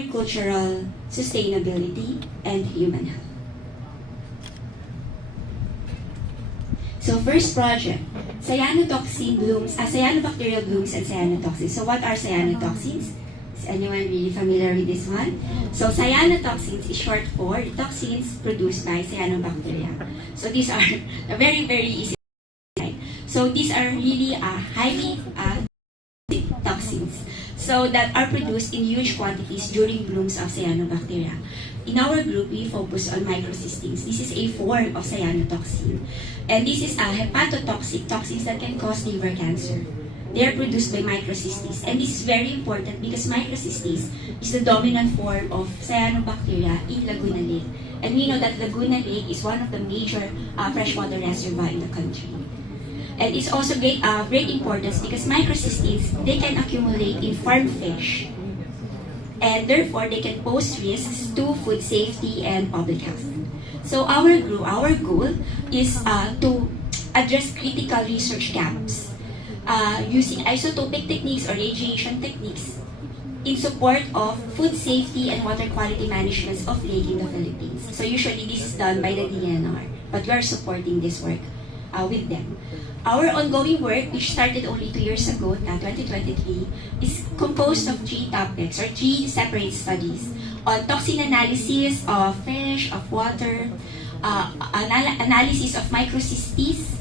agricultural sustainability, and human health. So first project, cyanobacterial blooms and cyanotoxins. So what are cyanotoxins? Is anyone really familiar with this one? So cyanotoxins is short for toxins produced by cyanobacteria. So these are very, very easy. So these are really highly toxins, so that are produced in huge quantities during blooms of cyanobacteria. In our group, we focus on microcystins. This is a form of cyanotoxin. And this is a hepatotoxic toxins that can cause liver cancer. They are produced by microcystis. And this is very important because microcystis is the dominant form of cyanobacteria in Laguna Lake. And we know that Laguna Lake is one of the major freshwater reservoirs in the country. And it's also great importance because microcystins, they can accumulate in farm fish. And therefore, they can pose risks to food safety and public health. So our goal is to address critical research gaps using isotopic techniques or radiation techniques in support of food safety and water quality management of lake in the Philippines. So usually this is done by the DNR, but we are supporting this work with them. Our ongoing work, which started only 2 years ago, 2023, is composed of 3 topics or 3 separate studies on toxin analysis of fish, of water, analysis of microcystis,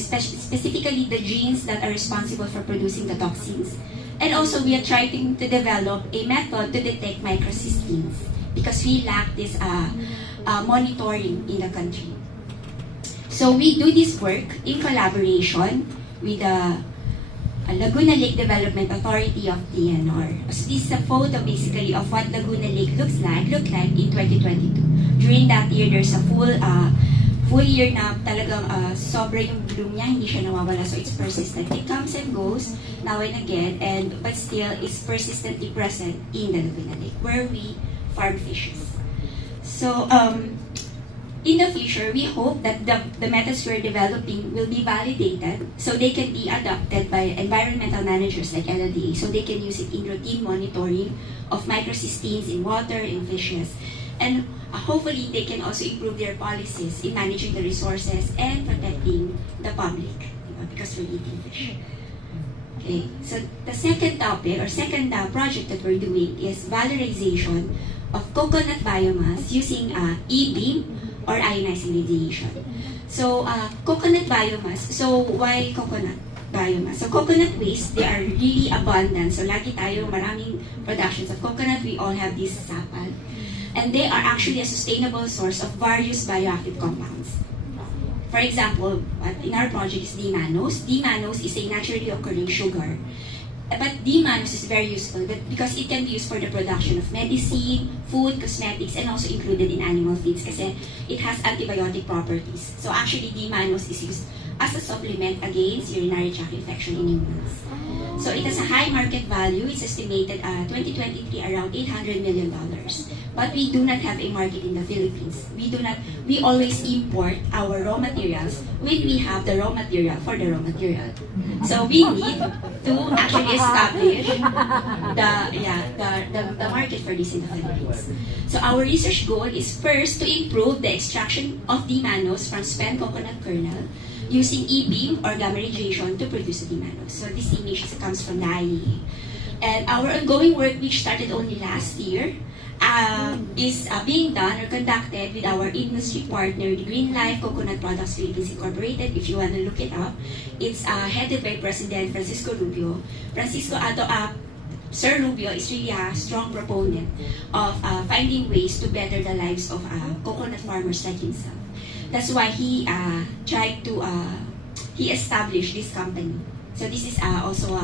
specifically the genes that are responsible for producing the toxins. And also, we are trying to develop a method to detect microcystins because we lack this monitoring in the country. So we do this work in collaboration with the Laguna Lake Development Authority of DNR. So this is a photo basically of what Laguna Lake looked like in 2022. During that year, there's a full year na talagang sobra yung bloom niya, hindi siya nawawala. So it's persistent. It comes and goes now and again, but still it's persistently present in the Laguna Lake where we farm fishes. So in the future, we hope that the methods we're developing will be validated so they can be adopted by environmental managers like LLDA so they can use it in routine monitoring of microcystins in water, in fishes. And hopefully, they can also improve their policies in managing the resources and protecting the public because we're eating fish. Okay, so the second topic or second project that we're doing is valorization of coconut biomass using E-beam or ionizing radiation. So, coconut biomass. So, why coconut biomass? So, coconut waste, they are really abundant. So, lagi tayo maraming productions of coconut. We all have this sapal. And they are actually a sustainable source of various bioactive compounds. For example, in our project is D-mannose. D-mannose is a naturally occurring sugar. But D-mannose is very useful because it can be used for the production of medicine, food, cosmetics, and also included in animal feeds kasi it has antibiotic properties. So actually, D-mannose is used as a supplement against urinary tract infection in humans. So it has a high market value. It's estimated 2023 around $800 million. But we do not have a market in the Philippines. We always import our raw materials when we have the raw material for the raw material. So we need to actually establish the market for this in the Philippines. So our research goal is first to improve the extraction of D-mannose from spent coconut kernel using E-beam or gamma radiation to produce the D-mannose. So this image comes from the IEA. And our ongoing work, which started only last year, is being done or conducted with our industry partner, the Green Life Coconut Products Philippines Incorporated. If you want to look it up, it's headed by President Francisco Rubio. Sir Rubio is really a strong proponent of finding ways to better the lives of coconut farmers like himself. That's why he established this company. So this is also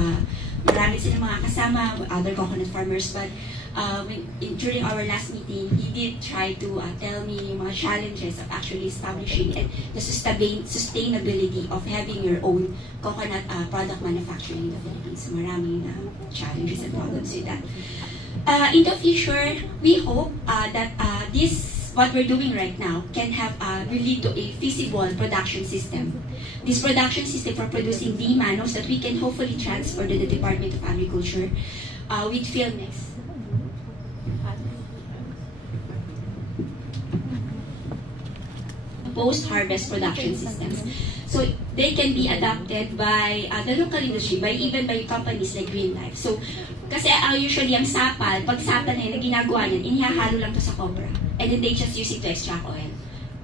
marami silang mga kasama, other coconut farmers, but during our last meeting, he did try to tell me yung mga challenges of actually establishing and the sustainability of having your own coconut product manufacturing in the Philippines. So maraming challenges and problems with that. In the future, we hope that what we're doing right now can lead to a feasible production system. This production system for producing D-mannose that we can hopefully transfer to the Department of Agriculture with Philmex. post-harvest production systems. So they can be adopted by the local industry, even by companies like Green Life. So kasi usually ang sapal, pag sapal na yun, ang ginagawa niyan, inihahalo lang to sa copra. And then they just use it to extract oil.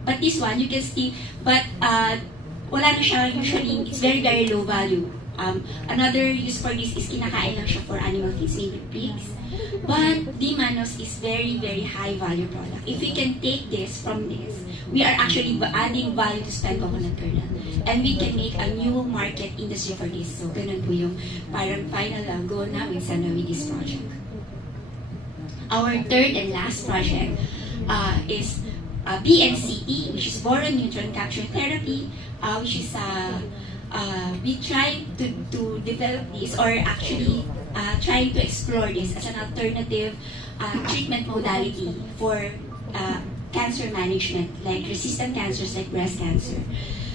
But this one, you can see, but wala na siya, usually, it's very, very low value. Another use for this is kinakain lang siya for animal feeds, maybe pigs. But Dimanos is very, very high value product. If we can take this from this, we are actually adding value to spent coconut kernel. And we can make a new market industry for this. So, ganun po yung parang final goal namin sa with this project. Our third and last project is BNCT, which is boron neutron capture therapy, which is we try to develop this, or actually trying to explore this as an alternative treatment modality for cancer management, like resistant cancers like breast cancer.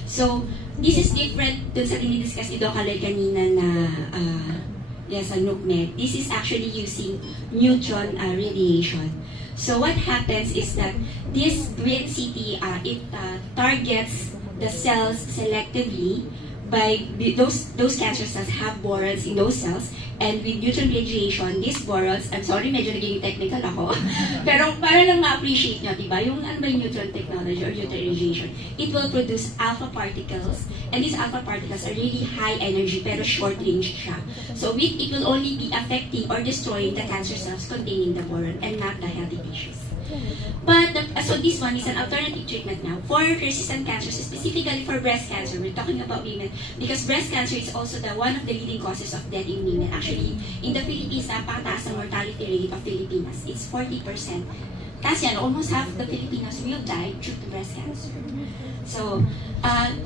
So, this is different dun sa dinidiscuss ni Doc Aloy kanina na sa NUCMED. This is actually using neutron radiation. So what happens is that this BNCT, it targets the cells selectively by those cancer cells have borons in those cells, and with neutron radiation, these borons, I'm sorry, medyo naging technical ako, pero para lang ma-appreciate nyo, diba, yung ano ba yung neutron technology or neutron radiation, it will produce alpha particles, and these alpha particles are really high energy, pero short range siya. So it will only be affecting or destroying the cancer cells containing the boron and not the healthy tissues. But, so this one is an alternative treatment now for resistant cancers, specifically for breast cancer. We're talking about women because breast cancer is also one of the leading causes of death in women. Actually, in the Philippines, napakataas ang mortality rate of Filipinas. It's 40%. Kasi almost half the Filipinos will die due to breast cancer. So,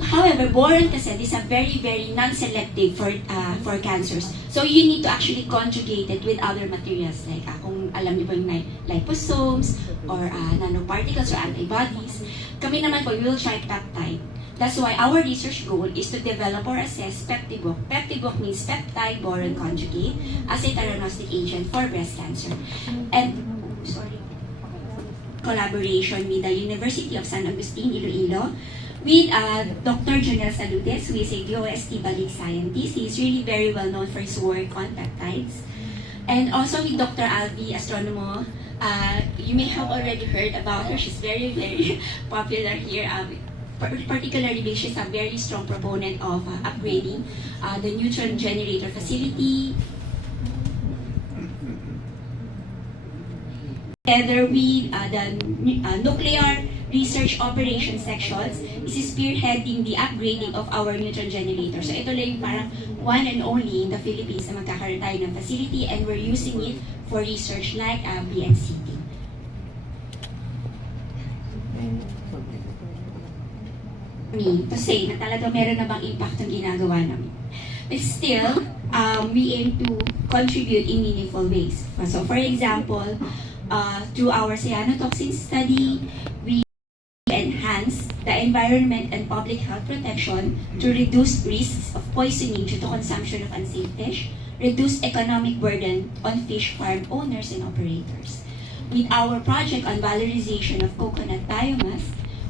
however, boron kasi is a very, very non-selective for cancers. So, you need to actually conjugate it with other materials like kung alam niyo po yung liposomes or nanoparticles or antibodies. Kami naman po, we will try peptide. That's why our research goal is to develop or assess PeptiBook. PeptiBook means peptide boron conjugate as a theranostic agent for breast cancer. And, collaboration with the University of San Agustin, Iloilo, with Dr. Junel Salutes, who is a DOST Balik scientist. He is really very well known for his work on peptides. And also with Dr. Alvi Astronomo. You may have already heard about her. She's very, very popular here. Particularly because she's a very strong proponent of upgrading the neutron generator facility, together with the nuclear research operations sections, is spearheading the upgrading of our neutron generator. So ito lang yung parang one and only in the Philippines na magkakaroon tayo ng facility, and we're using it for research like BNCT. To say na talaga meron na bang impact ang ginagawa namin. But still, we aim to contribute in meaningful ways. So for example, through our cyanotoxin study, we enhance the environment and public health protection to reduce risks of poisoning due to consumption of unsafe fish, reduce economic burden on fish farm owners and operators. With our project on valorization of coconut biomass,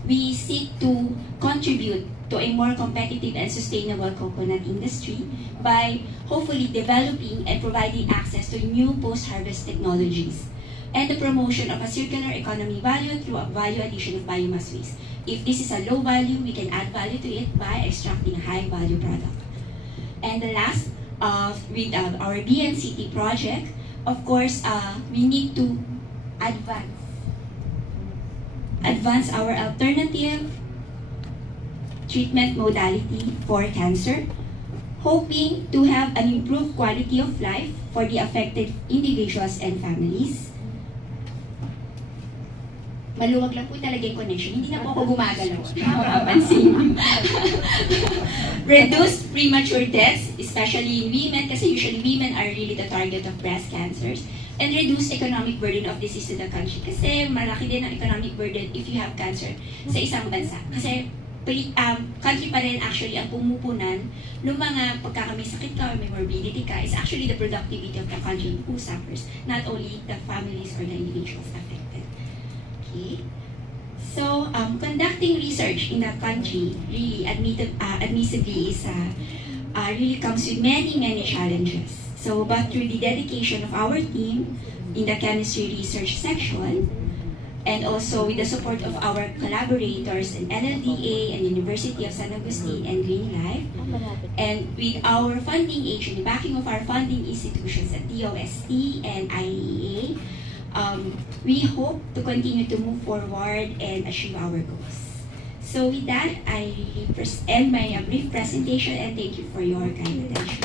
we seek to contribute to a more competitive and sustainable coconut industry by hopefully developing and providing access to new post-harvest technologies, and the promotion of a circular economy value through a value addition of biomass waste. If this is a low value, we can add value to it by extracting a high value product. And the last, with our BNCT project, of course, we need to advance our alternative treatment modality for cancer, hoping to have an improved quality of life for the affected individuals and families. Maluwag lang po talaga yung connection. Hindi na po ako gumagalaw. Mapapansin. Reduce premature deaths, especially in women, kasi usually women are really the target of breast cancers. And reduce economic burden of disease to the country. Kasi malaki din ang economic burden if you have cancer sa isang bansa. Kasi country pa rin actually ang pumupunan ng mga pagkakamisakit ka or may morbidity ka is actually the productivity of the country who suffers, not only the families or the individuals affected. Okay. So, conducting research in that country really admissibly really comes with many challenges. So, but through the dedication of our team in the chemistry research section, and also with the support of our collaborators in NLDA and University of San Agustin and Green Life, and with our funding agent, the backing of our funding institutions at DOST and IEA, we hope to continue to move forward and achieve our goals. So with that, I end my brief presentation and thank you for your kind attention.